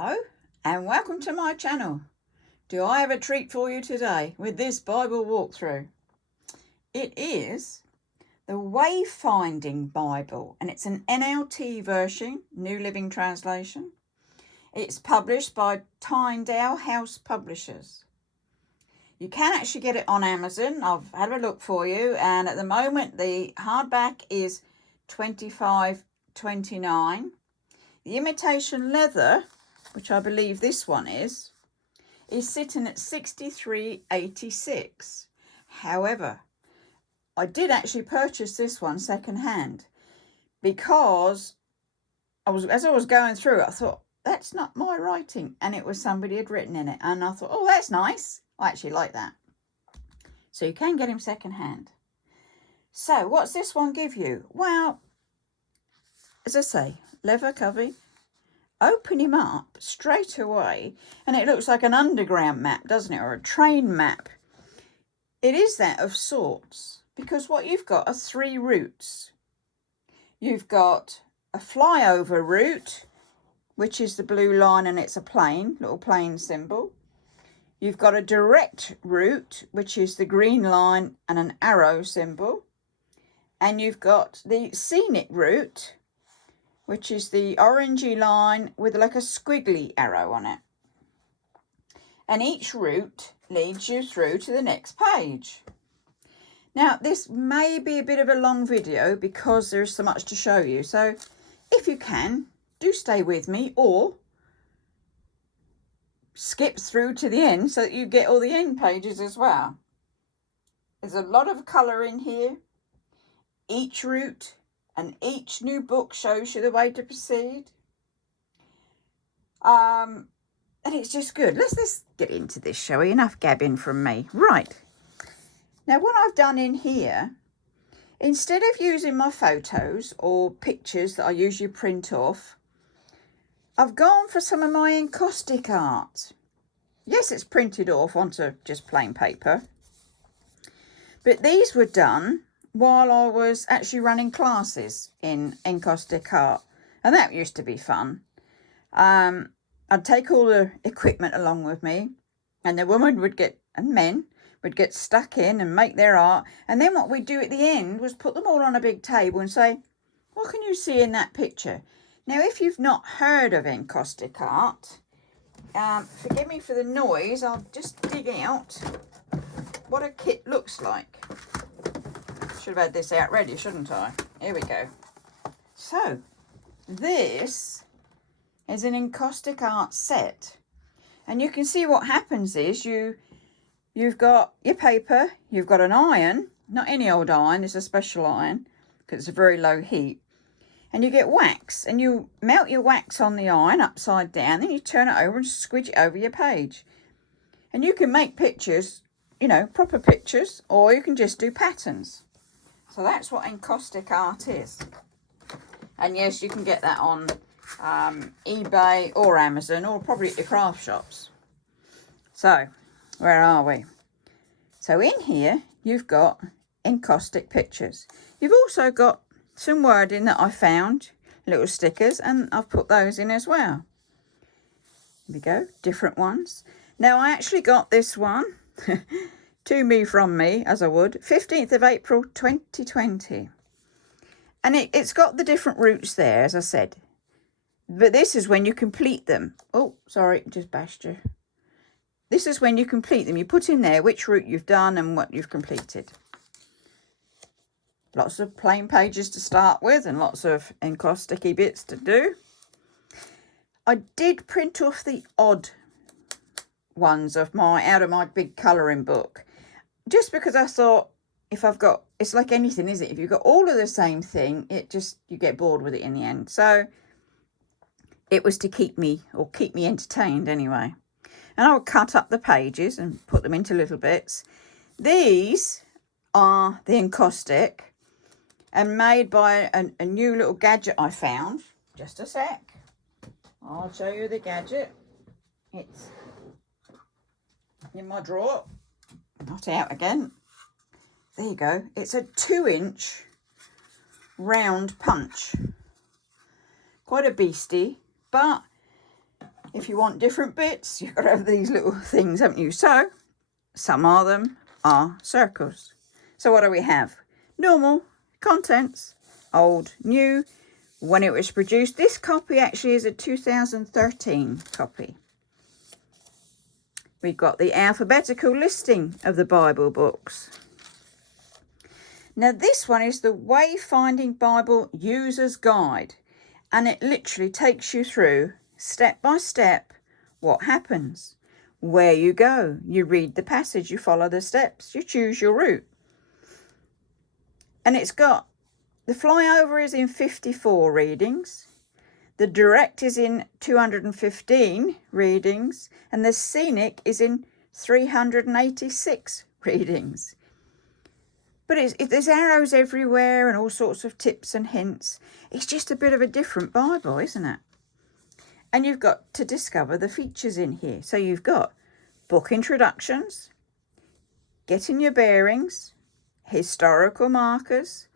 Hello and welcome to my channel. Do I have a treat for you today with this Bible walkthrough? It is the Wayfinding Bible and it's an NLT version, New Living Translation. It's published by Tyndale House Publishers. You can actually get it on Amazon. I've had a look for you, and at the moment the hardback is $25.29. The imitation leather, which I believe this one is sitting at $63.86. However, I did actually purchase this one second hand because as I was going through it, I thought, that's not my writing, and it was somebody had written in it, and I thought, oh, that's nice. I actually like that. So you can get him second hand. So what's this one give you? Well, as I say, leather cover. Open him up straight away and it looks like an underground map, doesn't it, or a train map. It is that of sorts, because what you've got are three routes. You've got a flyover route, which is the blue line and it's a plane, little plane symbol. You've got a direct route, which is the green line and an arrow symbol. And you've got the scenic route, which is the orangey line with like a squiggly arrow on it. And each route leads you through to the next page. Now, this may be a bit of a long video because there's so much to show you. So if you can, do stay with me or skip through to the end so that you get all the end pages as well. There's a lot of colour in here. Each route and each new book shows you the way to proceed. And it's just good. Let's get into this, shall we? Enough gabbing from me. Right. Now, what I've done in here, instead of using my photos or pictures that I usually print off, I've gone for some of my encaustic art. Yes, it's printed off onto just plain paper. But these were done while I was actually running classes in encaustic art, and that used to be fun. I'd take all the equipment along with me, and the women would get, and men would get stuck in and make their art, and then what we'd do at the end was put them all on a big table and say, what can you see in that picture? Now, if you've not heard of encaustic art, forgive me for the noise, I'll just dig out what a kit looks like. Should have had this out ready, shouldn't I? Here we go. So, this is an Encaustic Art Set. And you can see what happens is you've got your paper, you've got an iron, not any old iron, it's a special iron, because it's a very low heat. And you get wax, and you melt your wax on the iron upside down, then you turn it over and squidge it over your page. And you can make pictures, you know, proper pictures, or you can just do patterns. So that's what encaustic art is. And yes, you can get that on eBay or Amazon or probably at your craft shops. So, where are we? So in here, you've got encaustic pictures. You've also got some wording that I found, little stickers, and I've put those in as well. Here we go, different ones. Now, I actually got this one. To me, from me, as I would, 15th of April 2020. And it's got the different routes there, as I said. But this is when you complete them. Oh, sorry, just bashed you. This is when you complete them. You put in there which route you've done and what you've completed. Lots of plain pages to start with and lots of encausticy bits to do. I did print off the odd ones out of my big colouring book. Just because I thought, if I've got, it's like anything, is it? If you've got all of the same thing, you get bored with it in the end. So it was to keep me entertained anyway. And I would cut up the pages and put them into little bits. These are the encaustic and made by a new little gadget I found. Just a sec. I'll show you the gadget. It's in my drawer. Not out again. There you go. It's a 2-inch round punch. Quite a beastie, but if you want different bits, you've got to have these little things, haven't you? So some of them are circles. So what do we have? Normal, contents, old, new, when it was produced. This copy actually is a 2013 copy. We've got the alphabetical listing of the Bible books. Now this one is the Wayfinding Bible User's Guide, and it literally takes you through step by step what happens, where you go, you read the passage, you follow the steps, you choose your route. And it's got the flyover is in 54 readings, the direct is in 215 readings, and the scenic is in 386 readings. But there's arrows everywhere and all sorts of tips and hints. It's just a bit of a different Bible, isn't it? And you've got to discover the features in here. So you've got book introductions, getting your bearings, historical markers,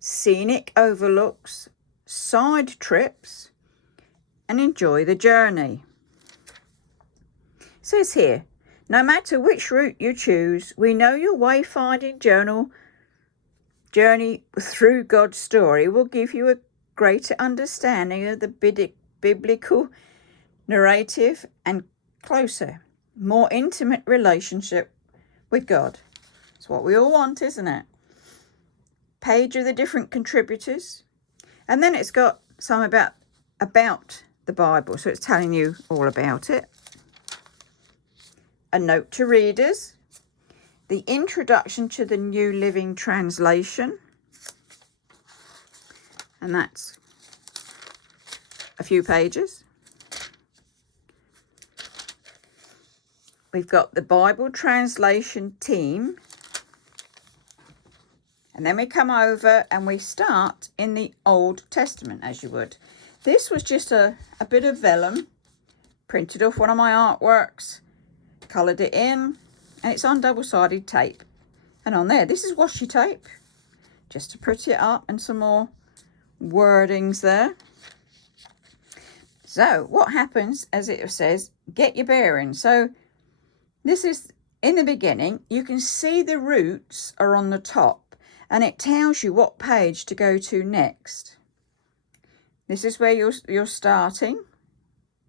scenic overlooks, side trips, and enjoy the journey. It says here, no matter which route you choose, we know your wayfinding journey through God's story will give you a greater understanding of the biblical narrative and closer, more intimate relationship with God. It's what we all want, isn't it? Page of the different contributors. And then it's got some about the Bible. So it's telling you all about it. A note to readers. The introduction to the New Living Translation. And that's a few pages. We've got the Bible translation team. And then we come over and we start in the Old Testament, as you would. This was just a bit of vellum, printed off one of my artworks, coloured it in, and it's on double-sided tape. And on there, this is washi tape, just to pretty it up, and some more wordings there. So what happens, as it says, get your bearings. So this is, in the beginning, you can see the roots are on the top. And it tells you what page to go to next. This is where you're starting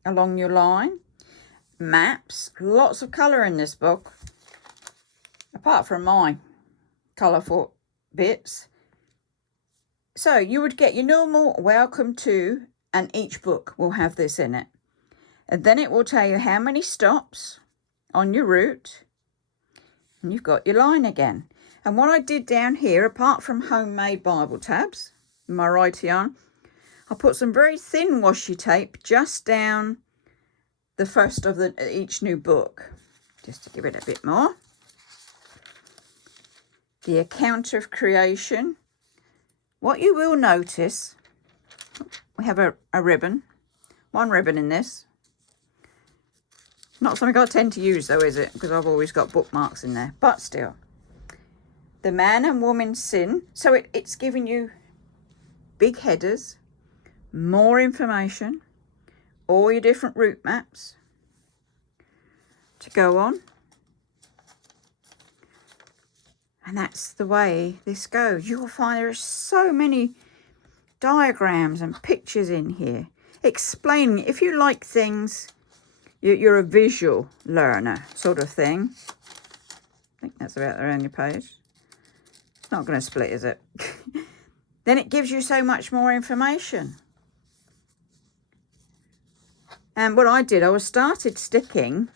along your line. Maps, lots of colour in this book, apart from my colourful bits. So you would get your normal welcome to, and each book will have this in it. And then it will tell you how many stops on your route. And you've got your line again. And what I did down here, apart from homemade Bible tabs, my writing on, I put some very thin washi tape just down the first of each new book, just to give it a bit more. The account of creation. What you will notice, we have a ribbon, one ribbon in this. Not something I tend to use though, is it? Because I've always got bookmarks in there, but still. The man and woman sin. So it's giving you big headers, more information, all your different route maps to go on. And that's the way this goes. You'll find there are so many diagrams and pictures in here explaining, if you like things, you're a visual learner sort of thing. I think that's about there on your page. Not going to split, is it? Then it gives you so much more information. And what I did, I started sticking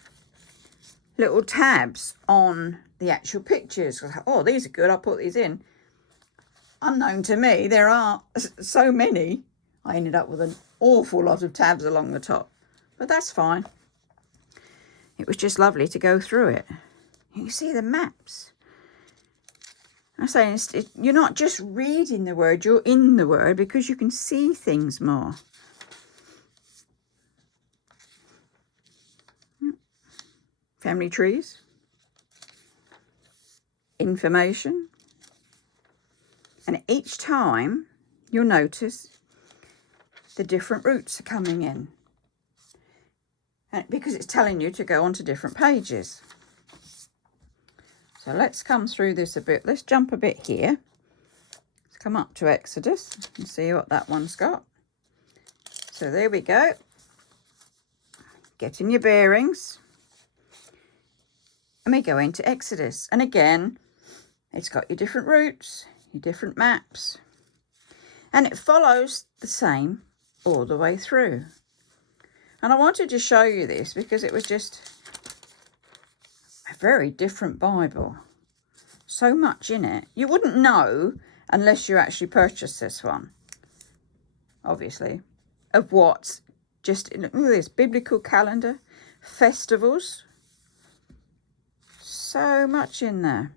little tabs on the actual pictures. Oh, these are good, I'll put these in. Unknown to me, there are so many. I ended up with an awful lot of tabs along the top. But that's fine. It was just lovely to go through it. You can see the maps. I'm saying you're not just reading the word, you're in the word, because you can see things more. Family trees. Information. And each time you'll notice the different routes are coming in. and because it's telling you to go on to different pages. So let's come through this a bit. Let's jump a bit here. Let's come up to Exodus and see what that one's got. So there we go. Getting your bearings. And we go into Exodus. And again, it's got your different routes, your different maps. And it follows the same all the way through. And I wanted to show you this because it was just a very different Bible. So much in it. You wouldn't know unless you actually purchased this one, obviously, of what's just, look at this, biblical calendar, festivals, so much in there.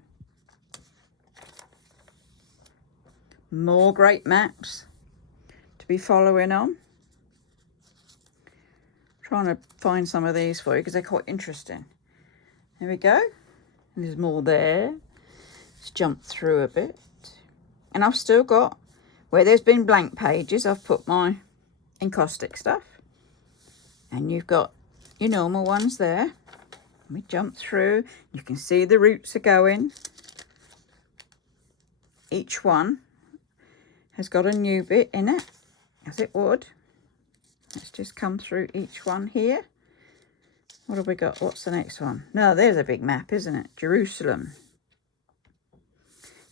More great maps to be following on. Trying to find some of these for you because they're quite interesting. There we go. And there's more there. Let's jump through a bit. And I've still got, where there's been blank pages, I've put my encaustic stuff. And you've got your normal ones there. We jump through. You can see the routes are going. Each one has got a new bit in it, as it would. Let's just come through each one here. What have we got? What's the next one? No, there's a big map, isn't it? Jerusalem.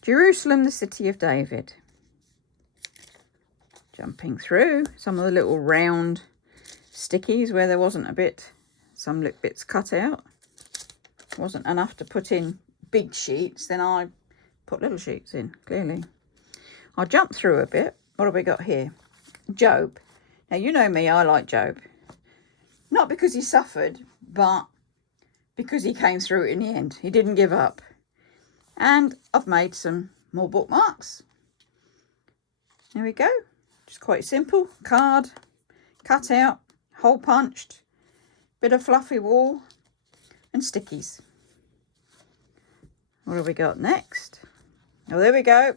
Jerusalem, the city of David. Jumping through some of the little round stickies where there wasn't a bit, some little bits cut out. Wasn't enough to put in big sheets, then I put little sheets in, clearly. I'll jump through a bit. What have we got here? Job. Now, you know me, I like Job. Not because he suffered, but because he came through it in the end. He didn't give up. And I've made some more bookmarks. There we go. Just quite simple. Card, cut out, hole punched, bit of fluffy wool, and stickies. What have we got next? Oh, there we go.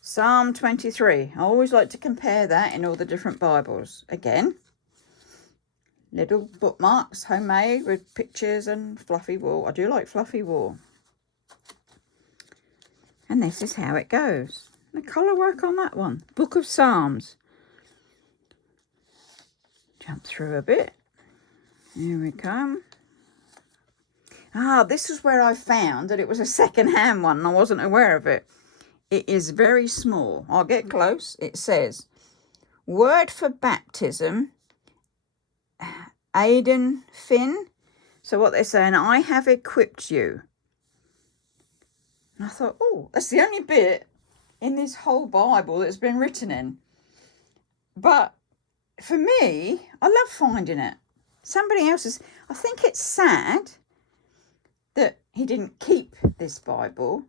Psalm 23. I always like to compare that in all the different Bibles. Again, little bookmarks, homemade with pictures and fluffy wool. I do like fluffy wool. And this is how it goes. The colour work on that one. Book of Psalms. Jump through a bit. Here we come. Ah, this is where I found that it was a second-hand one and I wasn't aware of it. It is very small. I'll get close. It says, word for baptism, Aidan Finn. So what they're saying, I have equipped you. And I thought, oh, that's the only bit in this whole Bible that's been written in. But for me, I love finding it. Somebody else's. I think it's sad that he didn't keep this Bible.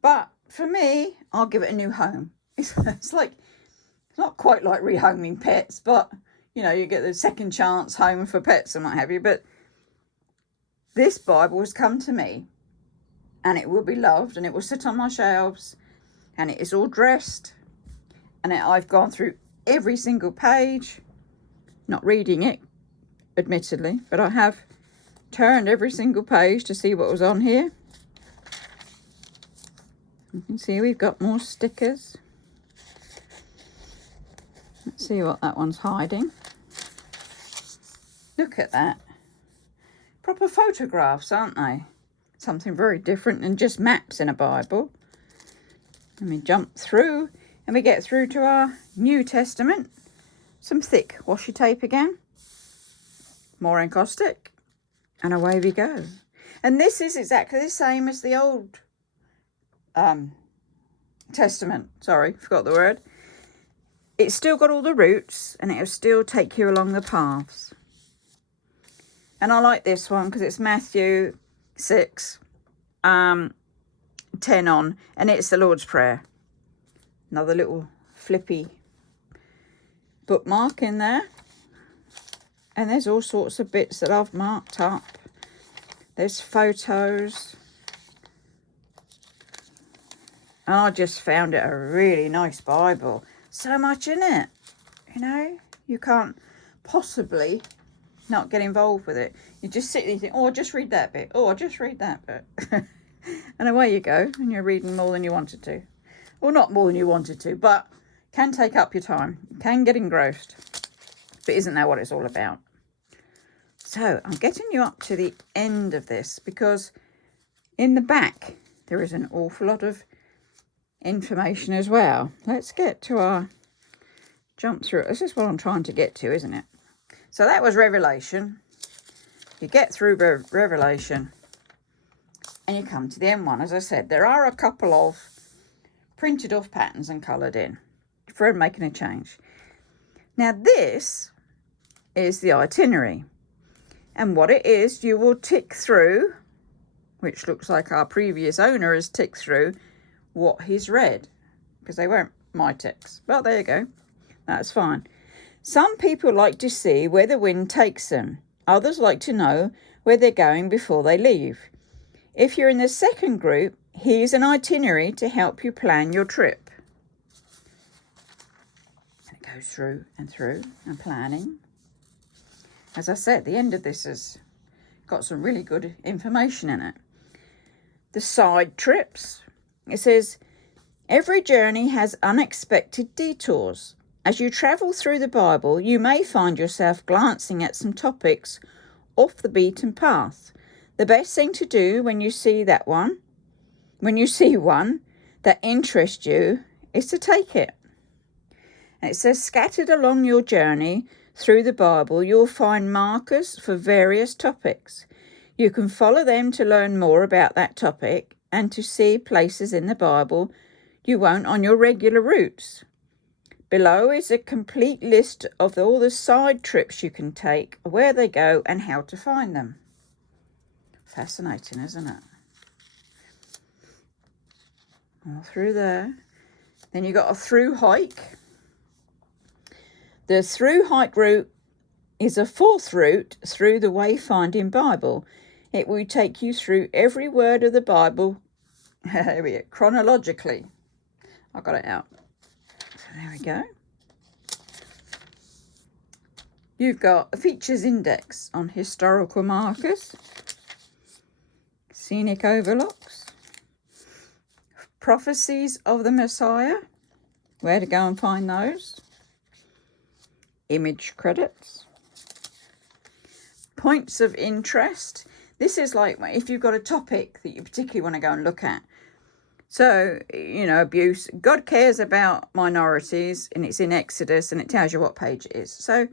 But for me, I'll give it a new home. It's like, it's not quite like rehoming pets, but, you know, you get the second chance home for pets and what have you. But this Bible has come to me and it will be loved and it will sit on my shelves and it is all dressed. And I've gone through every single page, not reading it, admittedly, but I have turned every single page to see what was on here. You can see we've got more stickers. Let's see what that one's hiding. Look at that. Proper photographs, aren't they? Something very different than just maps in a Bible. And we jump through and we get through to our New Testament. Some thick washi tape again. More encaustic. And away we go. And this is exactly the same as the Old Testament. Sorry, forgot the word. It's still got all the routes and it'll still take you along the paths. And I like this one because it's Matthew 6, 10 on, and it's the Lord's Prayer. Another little flippy bookmark in there. And there's all sorts of bits that I've marked up. There's photos. And I just found it a really nice Bible. So much in it. You know, you can't possibly not get involved with it. You just sit there and think, oh, I'll just read that bit. Oh, I'll just read that bit. And away you go, and you're reading more than you wanted to. Well, not more than you wanted to, but can take up your time. You can get engrossed. But isn't that what it's all about? So I'm getting you up to the end of this because in the back there is an awful lot of information as well. Let's get to our jump through. This is what I'm trying to get to, isn't it? So that was Revelation. You get through Revelation and you come to the end one. As I said, there are a couple of printed off patterns and coloured in for making a change. Now this is the itinerary. And what it is, you will tick through, which looks like our previous owner has ticked through, what he's read. Because they weren't my ticks. Well, there you go. That's fine. Some people like to see where the wind takes them. Others like to know where they're going before they leave. If you're in the second group, here's an itinerary to help you plan your trip. And it goes through and planning. As I said, the end of this has got some really good information in it. The side trips. It says, every journey has unexpected detours. As you travel through the Bible, you may find yourself glancing at some topics off the beaten path. The best thing to do when you see one that interests you, is to take it. And it says, scattered along your journey through the Bible, you'll find markers for various topics. You can follow them to learn more about that topic and to see places in the Bible you won't on your regular routes. Below is a complete list of all the side trips you can take, where they go and how to find them. Fascinating, isn't it? All through there. Then you got a through hike. The through hike route is a fourth route through the Wayfinding Bible. It will take you through every word of the Bible chronologically. I got it out. So there we go. You've got a features index on historical markers, scenic overlooks, prophecies of the Messiah, where to go and find those. Image credits, points of interest. This is like if you've got a topic that you particularly want to go and look at. So, abuse. God cares about minorities, and it's in Exodus, and it tells you what page it is. So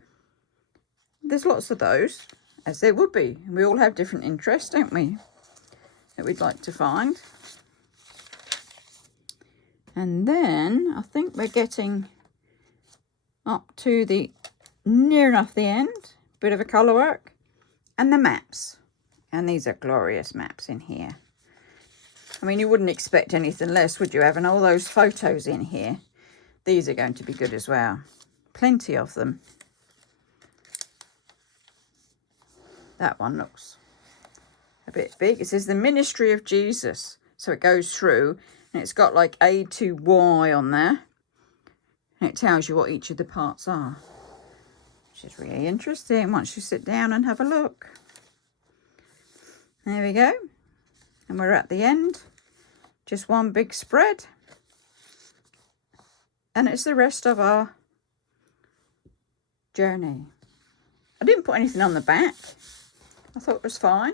there's lots of those, as there would be. We all have different interests, don't we, that we'd like to find. And then I think we're getting up to the near enough the end, bit of a colour work, and the maps. And these are glorious maps in here. I mean, you wouldn't expect anything less, would you, having all those photos in here? These are going to be good as well. Plenty of them. That one looks a bit big. It says the ministry of Jesus. So it goes through, and it's got like A to Y on there. And it tells you what each of the parts are, which is really interesting once you sit down and have a look. There we go. And we're at the end. Just one big spread. And it's the rest of our journey. I didn't put anything on the back. I thought it was fine.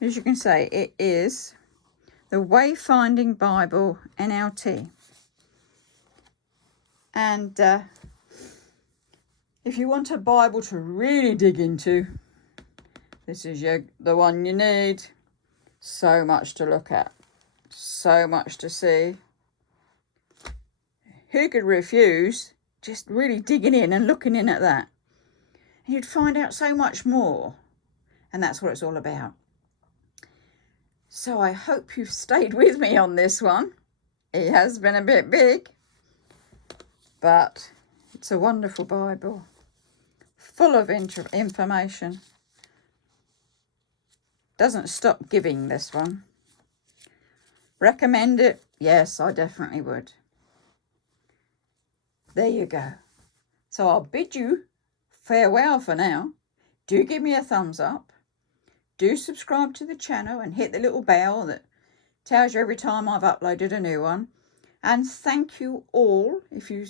As you can say, it is the Wayfinding Bible NLT. And if you want a Bible to really dig into, this is the one you need. So much to look at. So much to see. Who could refuse just really digging in and looking in at that? And you'd find out so much more. And that's what it's all about. So I hope you've stayed with me on this one. It has been a bit big, but it's a wonderful Bible, full of information. Doesn't stop giving, this one. Recommend it? Yes, I definitely would. There you go. So I'll bid you farewell for now. do give me a thumbs up. Do subscribe to the channel and hit the little bell that tells you every time I've uploaded a new one. And thank you all. If you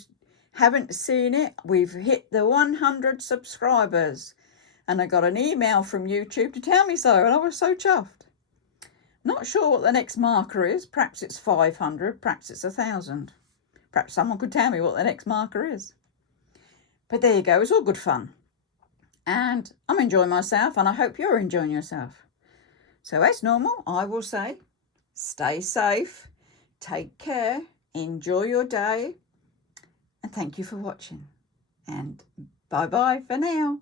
haven't seen it, we've hit the 100 subscribers. And I got an email from YouTube to tell me so, and I was so chuffed. Not sure what the next marker is. Perhaps it's 500, perhaps it's 1,000. Perhaps someone could tell me what the next marker is. But there you go, it's all good fun. And I'm enjoying myself, and I hope you're enjoying yourself. So as normal, I will say, stay safe, take care, enjoy your day, and thank you for watching. And bye-bye for now.